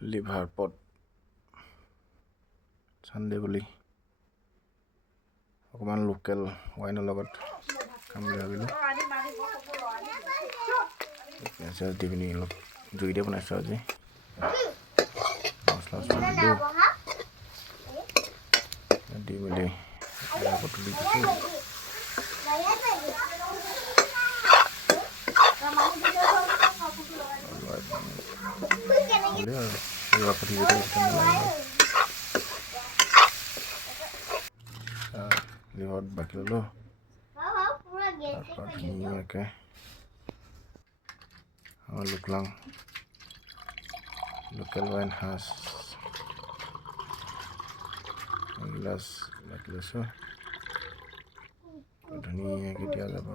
liver পট Sunday বুলি অকণমান local ৱাইনৰ লগত খাম বুলি ভাবিলোঁ পিঁয়াজ দি পিনি অলপ জুইতে বনাইছোঁ আজি মছলা চছলা দিলোঁ দি মেলি পটটো দি দিছোঁ লিভাৰত বাকি ল'লোঁ তাৰপৰা ধুনীয়াকৈ আমাৰ লোকেল ৱাইন সাজ এগিলাচ বাকি লৈছোঁ ধুনীয়াকৈ দিয়া যাব